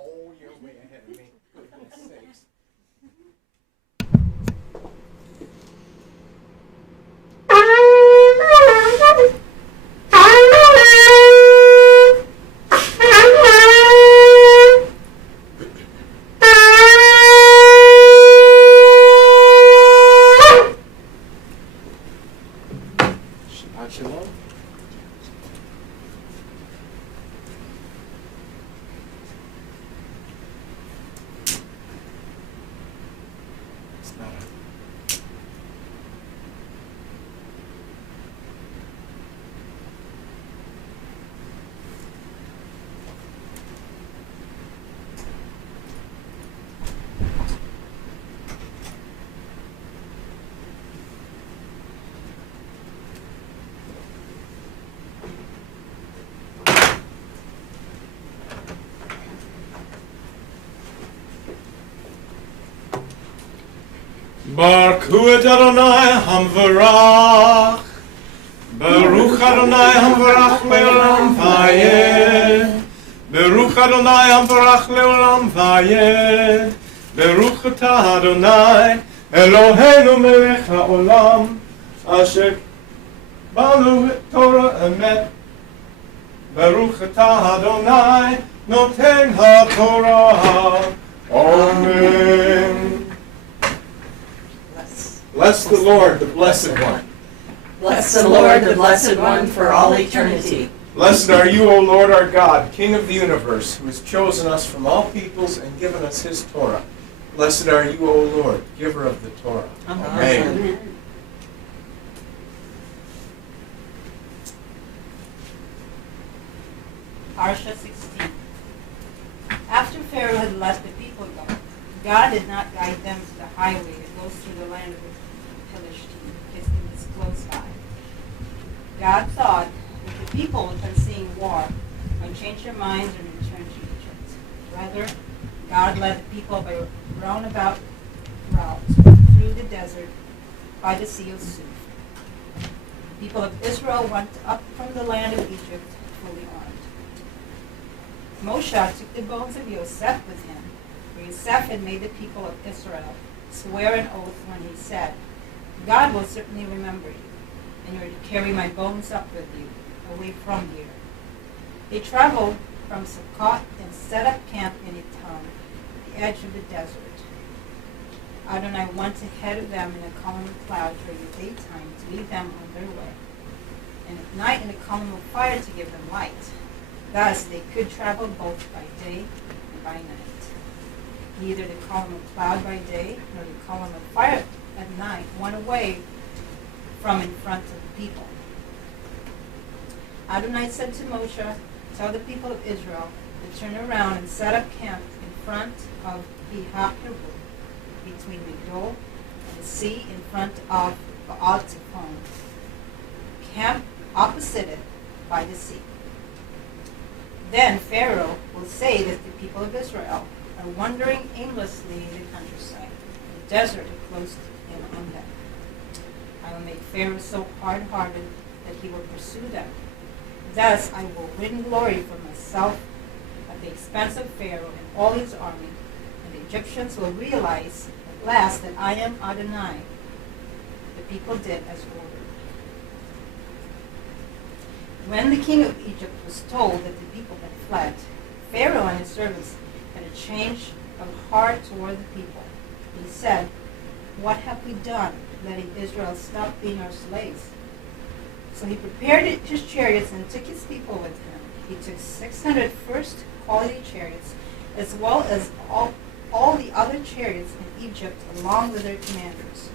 Oh, you're way ahead of me. Goodness sakes. Shabbat Shalom. It's not a... Baruch hu et Adonai hamvarach. Baruch Adonai hamvarach leolam vayed. Baruch Adonai hamvarach leolam vayed. Baruch atah Adonai Eloheinu melech haolam asher banu et Torah emet. Baruch atah Adonai noten haTorah. Amen. Bless the Lord, the Blessed One. Bless the Lord, the Blessed One, for all eternity. Blessed are you, O Lord our God, King of the universe, who has chosen us from all peoples and given us his Torah. Blessed are you, O Lord, giver of the Torah. Amen. Amen. Parashah 16. After Pharaoh had let the people go, God did not guide them to the highway that goes through the land of the Philistines, because it was close by. God thought that the people, upon seeing war, might change their minds and return to Egypt. Rather, God led the people by roundabout routes through the desert by the Sea of Suf. The people of Israel went up from the land of Egypt fully armed. Moshe took the bones of Yosef with him, for Yosef had made the people of Israel swear an oath when he said, God will certainly remember you, and you are to carry my bones up with you, away from here. They traveled from Sukkot and set up camp in Etam, at the edge of the desert. Adonai went ahead of them in a column of cloud during the daytime to lead them on their way, and at night in a column of fire to give them light. Thus they could travel both by day and by night. Neither the column of cloud by day nor the column of fire at night went away from in front of the people. Adonai said to Moshe, tell the people of Israel to turn around and set up camp in front of Pi-Hahiroth, between Migdol and the sea in front of Baal-Zephon. Camp opposite it by the sea. Then Pharaoh will say that the people of Israel are wandering aimlessly in the countryside. The desert has closed in on them. I will make Pharaoh so hard-hearted that he will pursue them. Thus I will win glory for myself at the expense of Pharaoh and all his army, and the Egyptians will realize at last that I am Adonai. The people did as ordered. When the king of Egypt was told that the people had fled, Pharaoh and his servants had a change of heart toward the people. He said, what have we done, letting Israel stop being our slaves? So he prepared his chariots and took his people with him. He took 600 first-quality chariots, as well as all the other chariots in Egypt, along with their commanders.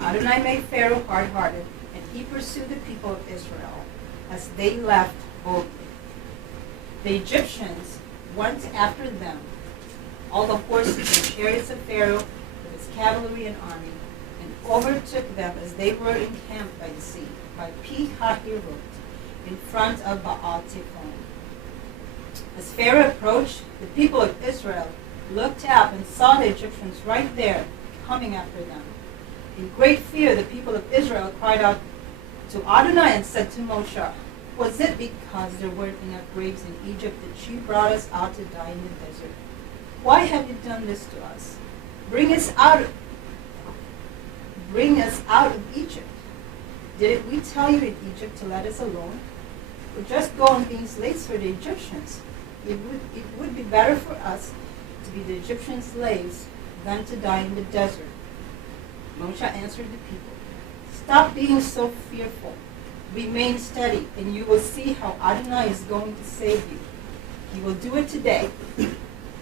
Adonai made Pharaoh hard-hearted, and he pursued the people of Israel as they left boldly. The Egyptians went after them, all the horses and chariots of Pharaoh with his cavalry and army, and overtook them as they were encamped by the sea, by Pi-Hahiroth, in front of Baal-Zephon. As Pharaoh approached, the people of Israel looked up and saw the Egyptians right there, coming after them. In great fear, the people of Israel cried out to Adonai and said to Moshe, Was it because there weren't enough graves in Egypt that you brought us out to die in the desert? Why have you done this to us? Bring us out of Egypt. Didn't we tell you in Egypt to let us alone? Or just go on being slaves for the Egyptians? It would be better for us to be the Egyptian slaves than to die in the desert. Moshe answered the people, stop being so fearful. Remain steady, and you will see how Adonai is going to save you. He will do it today.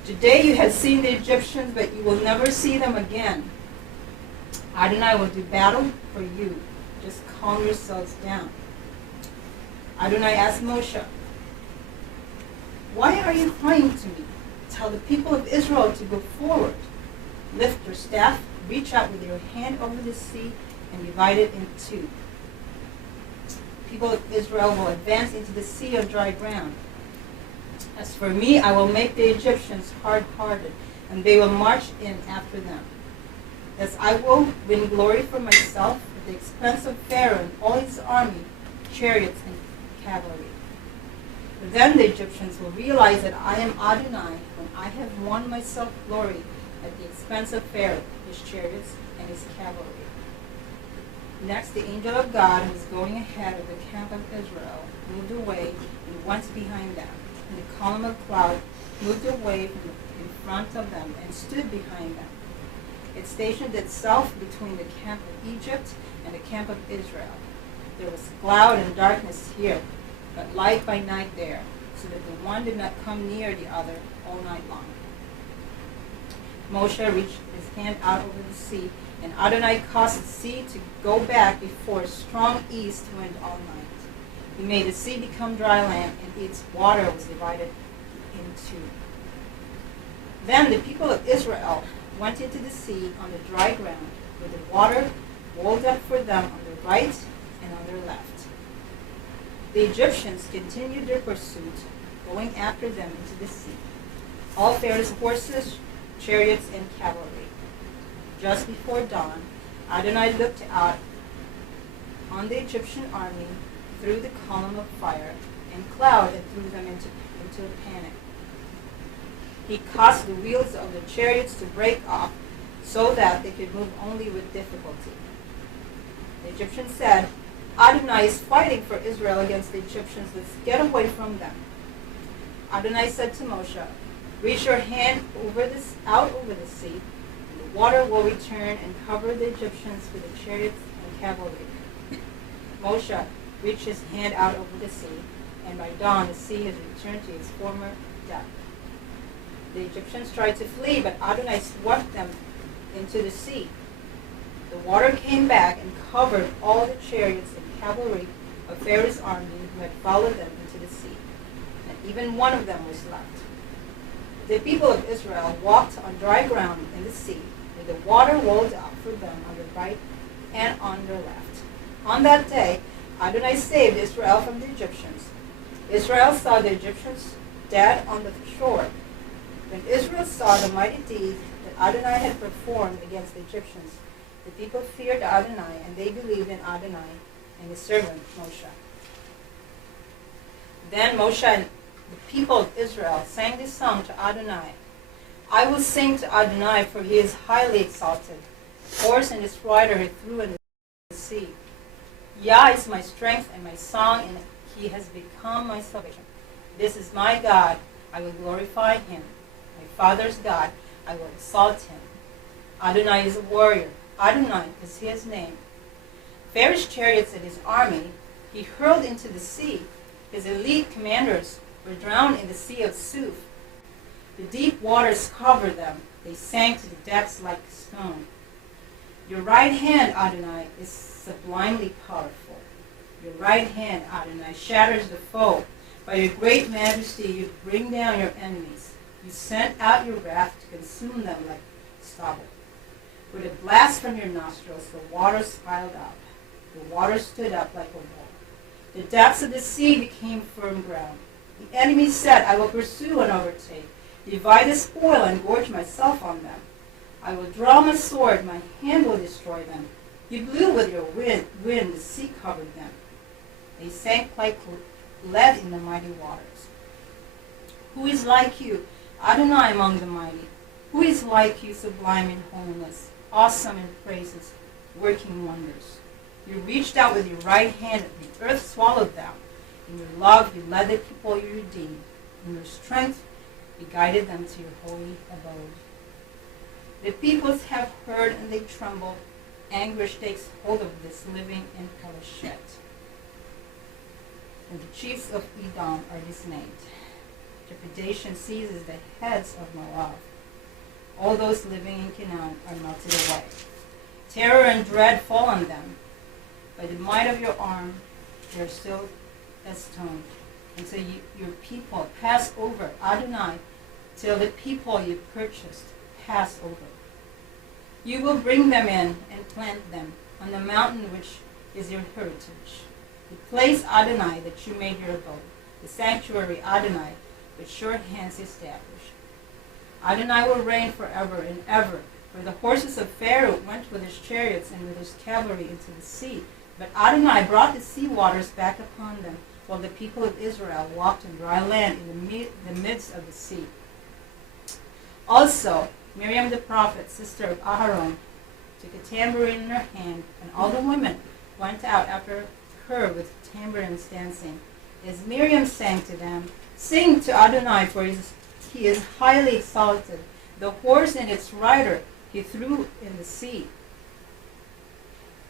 Today you have seen the Egyptians, but you will never see them again. Adonai will do battle for you. Just calm yourselves down. Adonai asked Moshe, why are you crying to me? Tell the people of Israel to go forward. Lift your staff, reach out with your hand over the sea, and divide it in two. People of Israel will advance into the sea on dry ground. As for me, I will make the Egyptians hard-hearted, and they will march in after them. Thus I will win glory for myself at the expense of Pharaoh and all his army, chariots, and cavalry. But then the Egyptians will realize that I am Adonai when I have won myself glory at the expense of Pharaoh, his chariots, and his cavalry. Next, the angel of God, who was going ahead of the camp of Israel, moved away and went behind them. And the column of cloud moved away from in front of them and stood behind them. It stationed itself between the camp of Egypt and the camp of Israel. There was cloud and darkness here, but light by night there, so that the one did not come near the other all night long. Moshe reached his hand out over the sea, and Adonai caused the sea to go back before a strong east wind all night. He made the sea become dry land, and its water was divided in two. Then the people of Israel went into the sea on the dry ground, with the water walled up for them on their right and on their left. The Egyptians continued their pursuit, going after them into the sea. All Pharaoh's horses, chariots, and cavalry. Just before dawn, Adonai looked out on the Egyptian army through the column of fire and cloud and threw them into a panic. He caused the wheels of the chariots to break off so that they could move only with difficulty. The Egyptians said, Adonai is fighting for Israel against the Egyptians. Let's get away from them. Adonai said to Moshe, reach your hand out over the sea, and the water will return and cover the Egyptians with the chariots and cavalry. Moshe reached his hand out over the sea, and by dawn the sea has returned to its former depth. The Egyptians tried to flee, but Adonai swept them into the sea. The water came back and covered all the chariots and cavalry of Pharaoh's army who had followed them into the sea, and even one of them was left. The people of Israel walked on dry ground in the sea, with the water walled up for them on their right and on their left. On that day, Adonai saved Israel from the Egyptians. Israel saw the Egyptians dead on the shore. When Israel saw the mighty deeds that Adonai had performed against the Egyptians, the people feared Adonai, and they believed in Adonai and his servant Moshe. Then Moshe and the people of Israel sang this song to Adonai. I will sing to Adonai, for he is highly exalted. Horse and its rider he threw in the sea. Yah is my strength and my song, and he has become my salvation. This is my God, I will glorify him. My father's God, I will exalt him. Adonai is a warrior. Adonai is his name. Pharaoh's chariots and his army he hurled into the sea. His elite commanders were drowned in the sea of Suf. The deep waters covered them. They sank to the depths like stone. Your right hand, Adonai, is sublimely powerful. Your right hand, Adonai, shatters the foe. By your great majesty, you bring down your enemies. You sent out your wrath to consume them like stubble. With a blast from your nostrils, the waters piled up. The waters stood up like a wall. The depths of the sea became firm ground. The enemy said, I will pursue and overtake, divide the spoil and gorge myself on them. I will draw my sword, my hand will destroy them. You blew with your wind, the sea covered them. They sank like led in the mighty waters. Who is like you, Adonai among the mighty? Who is like you, sublime in holiness, awesome in praises, working wonders? You reached out with your right hand, and the earth swallowed them. In your love, you led the people you redeemed. In your strength, you guided them to your holy abode. The peoples have heard and they tremble. Anguish takes hold of this living in Parashah. And the chiefs of Edom are dismayed. Trepidation seizes the heads of Moab. All those living in Canaan are melted away. Terror and dread fall on them. By the might of your arm, they are still as stone, until your people pass over, Adonai, till the people you purchased pass over. You will bring them in and plant them on the mountain which is your heritage. The place, Adonai, that you made your abode, the sanctuary, Adonai, which your hands established. Adonai will reign forever and ever, for the horses of Pharaoh went with his chariots and with his cavalry into the sea. But Adonai brought the sea waters back upon them, while the people of Israel walked in dry land in the midst of the sea. Also, Miriam the prophet, sister of Aharon, took a tambourine in her hand, and all the women went out after her with tambourines dancing. As Miriam sang to them, "Sing to Adonai, for he is highly exalted. The horse and its rider he threw in the sea."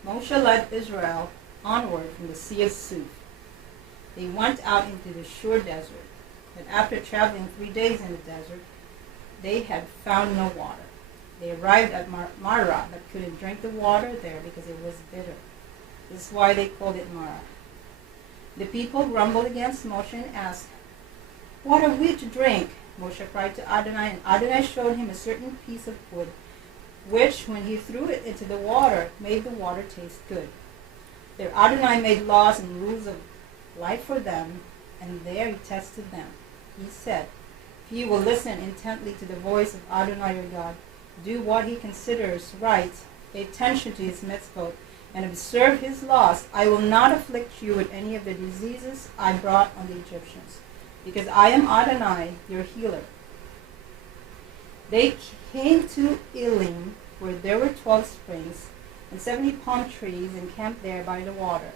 Moshe led Israel onward from the Sea of Suf. They went out into the Shur desert, but after traveling 3 days in the desert, they had found no water. They arrived at Marah, but couldn't drink the water there because it was bitter. This is why they called it Marah. The people grumbled against Moshe and asked, "What are we to drink?" Moshe cried to Adonai, and Adonai showed him a certain piece of wood, which, when he threw it into the water, made the water taste good. There Adonai made laws and rules of life for them, and there he tested them. He said, "If you will listen intently to the voice of Adonai your God, do what he considers right, pay attention to his mitzvot, and observe his laws, I will not afflict you with any of the diseases I brought on the Egyptians, because I am Adonai, your healer." They came to Elim, where there were 12 springs and 70 palm trees, and camped there by the water.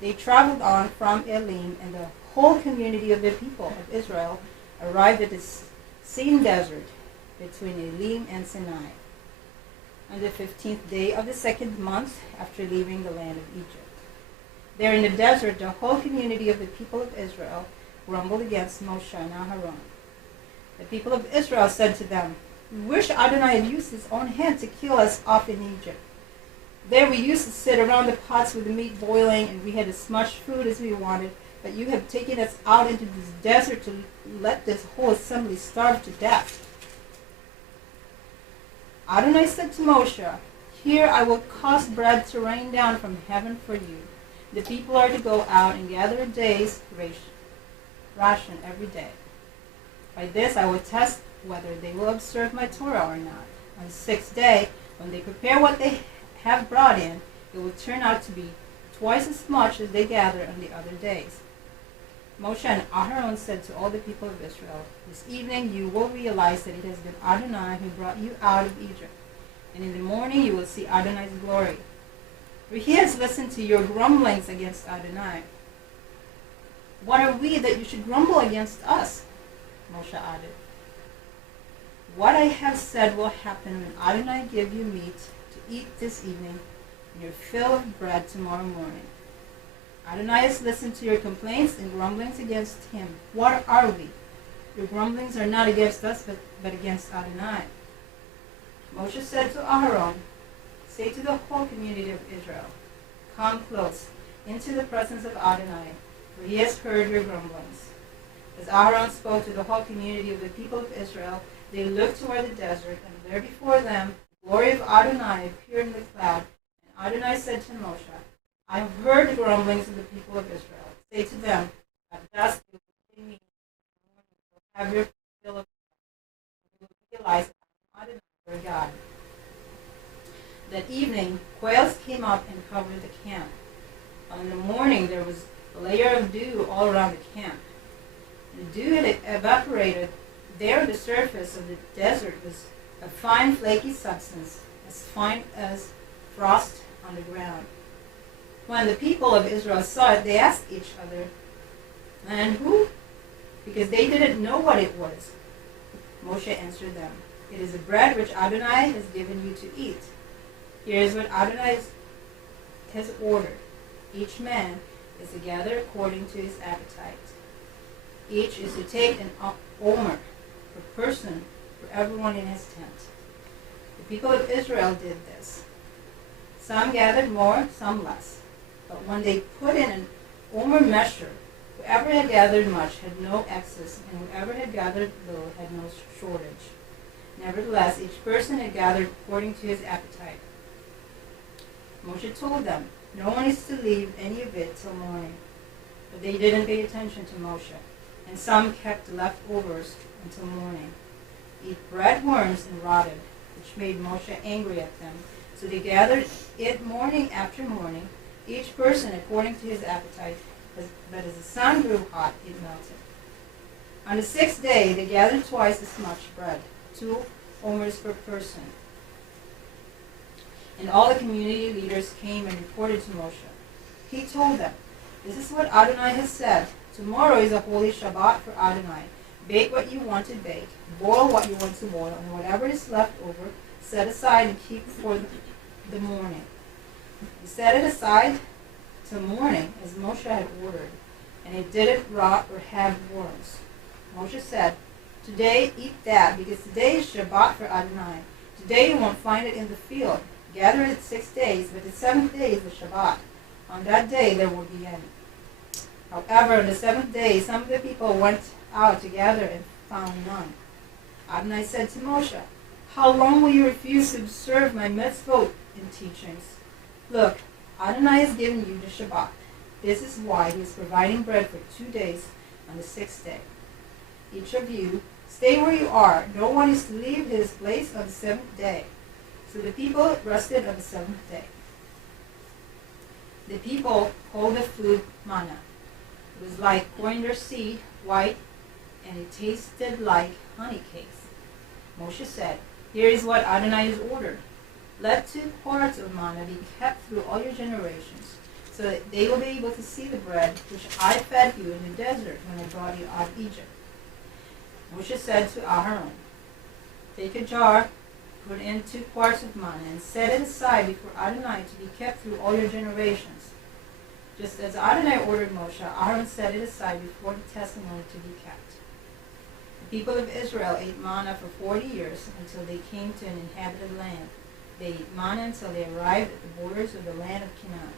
They traveled on from Elim, and the whole community of the people of Israel arrived at the Sin desert between Elim and Sinai on the 15th day of the 2nd month after leaving the land of Egypt. There in the desert, the whole community of the people of Israel grumbled against Moshe and Aharon. The people of Israel said to them, "We wish Adonai had used his own hand to kill us off in Egypt. There we used to sit around the pots with the meat boiling, and we had as much food as we wanted, but you have taken us out into this desert to let this whole assembly starve to death." Adonai said to Moshe, "Here I will cause bread to rain down from heaven for you. The people are to go out and gather a day's ration every day. By this I will test whether they will observe my Torah or not. On the 6th day, when they prepare what they have brought in, it will turn out to be twice as much as they gather on the other days." Moshe and Aharon said to all the people of Israel, "This evening you will realize that it has been Adonai who brought you out of Egypt, and in the morning you will see Adonai's glory. For he has listened to your grumblings against Adonai." "What are we that you should grumble against us?" Moshe added. "What I have said will happen when Adonai give you meat to eat this evening, and your fill of bread tomorrow morning. Adonai has listened to your complaints and grumblings against him. What are we? Your grumblings are not against us, but against Adonai." Moshe said to Aharon, "Say to the whole community of Israel, 'Come close into the presence of Adonai, for he has heard your grumblings.'" As Aharon spoke to the whole community of the people of Israel, they looked toward the desert, and there before them the glory of Adonai appeared in the cloud. And Adonai said to Moshe, "I have heard the grumblings of the people of Israel. Say to them, at dusk you will see me, and you will have your fill of bread. You will realize that I am Adonai your God." That evening, quails came up and covered the camp. In the morning there was a layer of dew all around the camp. The dew had evaporated. There the surface of the desert was a fine flaky substance, as fine as frost on the ground. When the people of Israel saw it, they asked each other, "And who?" Because they didn't know what it was. Moshe answered them, "It is the bread which Adonai has given you to eat. Here is what Adonai has ordered. Each man is to gather according to his appetite. Each is to take an omer per person for everyone in his tent." The people of Israel did this. Some gathered more, some less. But when they put in an omer measure, whoever had gathered much had no excess, and whoever had gathered little had no shortage. Nevertheless, each person had gathered according to his appetite. Moshe told them, "No one is to leave any of it till morning." But they didn't pay attention to Moshe, and some kept the leftovers until morning. Eat bread worms and rotted, which made Moshe angry at them. So they gathered it morning after morning, each person according to his appetite, but as the sun grew hot, it melted. On the 6th day, they gathered twice as much bread, 2 omers per person. And all the community leaders came and reported to Moshe. He told them, "This is what Adonai has said. Tomorrow is a holy Shabbat for Adonai. Bake what you want to bake, boil what you want to boil, and whatever is left over, set aside and keep for the morning." He set it aside till morning, as Moshe had ordered, and it didn't rot or have worms. Moshe said, "Today eat that, because today is Shabbat for Adonai. Today you won't find it in the field. Gather it 6 days, but the 7th day is the Shabbat. On that day there will be any." However, on the 7th day, some of the people went out to gather and found none. Adonai said to Moshe, "How long will you refuse to observe my mitzvot and teachings? Look, Adonai has given you the Shabbat. This is why he is providing bread for 2 days on the 6th day. Each of you, stay where you are. No one is to leave his place on the 7th day." So the people rested on the 7th day. The people called the food manna. It was like coriander seed, white, and it tasted like honey cakes. Moshe said, "Here is what Adonai has ordered. Let 2 parts of manna be kept through all your generations, so that they will be able to see the bread which I fed you in the desert when I brought you out of Egypt." Moshe said to Aaron, "Take a jar, put in 2 parts of manna, and set it aside before Adonai to be kept through all your generations." Just as Adonai ordered Moshe, Aaron set it aside before the testimony to be kept. The people of Israel ate manna for 40 years until they came to an inhabited land. They ate manna until they arrived at the borders of the land of Canaan.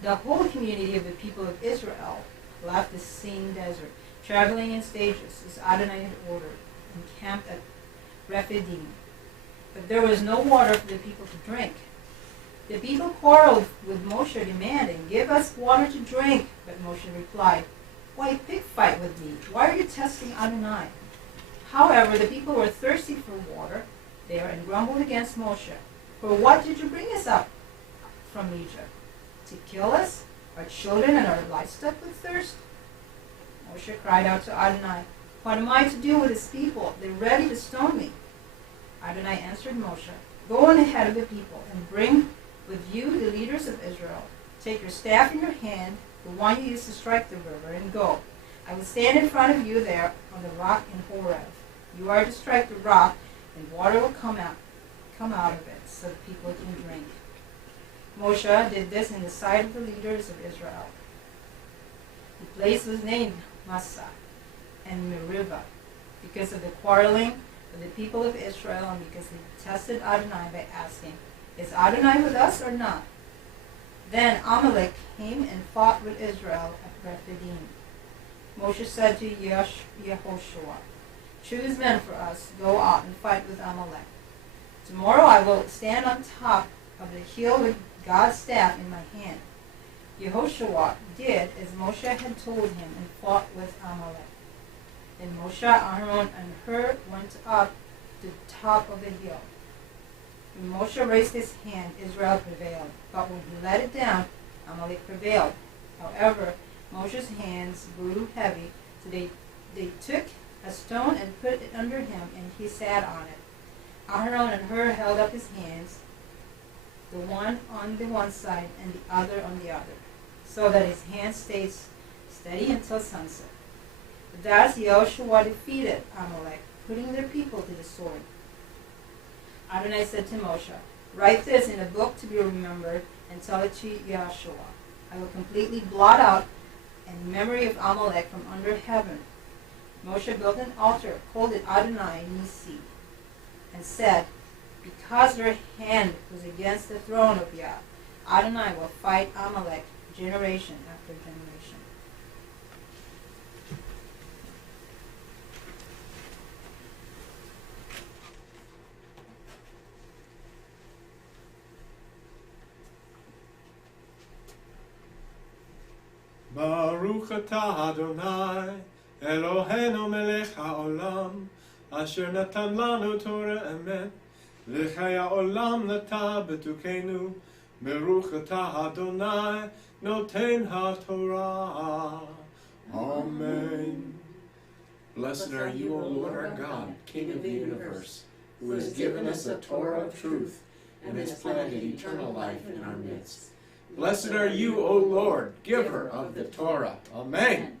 The whole community of the people of Israel left the same desert, traveling in stages as Adonai had ordered, and camped at Rephidim. But there was no water for the people to drink. The people quarreled with Moshe, demanding, "Give us water to drink." But Moshe replied, "Why pick fight with me? Why are you testing Adonai?" However, the people were thirsty for water there and grumbled against Moshe. "For what did you bring us up from Egypt? To kill us, our children and our livestock with thirst?" Moshe cried out to Adonai, "What am I to do with this people? They're ready to stone me." Adonai answered Moshe, "Go on ahead of the people and bring with you the leaders of Israel. Take your staff in your hand, the one you used to strike the river, and go. I will stand in front of you there on the rock in Horeb. You are to strike the rock, and water will come out of it, so the people can drink." Moshe did this in the sight of the leaders of Israel. The place was named Massah and Meribah because of the quarreling of the people of Israel, and because they tested Adonai by asking, "Is Adonai with us or not?" Then Amalek came and fought with Israel at Rephidim. Moshe said to Yehoshua, "Choose men for us, go out and fight with Amalek. Tomorrow I will stand on top of the hill with God's staff in my hand." Yehoshua did as Moshe had told him and fought with Amalek. Then Moshe, Aaron, and Hur went up to the top of the hill. When Moshe raised his hand, Israel prevailed. But when he let it down, Amalek prevailed. However, Moshe's hands grew heavy, so they took a stone and put it under him, and he sat on it. Aaron and Hur held up his hands, the one on the one side and the other on the other, so that his hands stayed steady until sunset. Thus Yehoshua defeated Amalek, putting their people to the sword. Adonai said to Moshe, "Write this in a book to be remembered and tell it to Yehoshua. I will completely blot out any memory of Amalek from under heaven." Moshe built an altar, called it Adonai Nisi, and said, "Because their hand was against the throne of Yah, Adonai will fight Amalek generation after generation." Baruch atah Adonai, Eloheinu melech haolam, asher natan lanu Torah emet, lechai haolam nata betukenu, Baruch atah Adonai, noten haTorah. Amen. Blessed are you, O Lord our God, King of the universe, who has given us a Torah of truth, and has planted eternal life in our midst. Blessed are you, O Lord, giver of the Torah. Amen.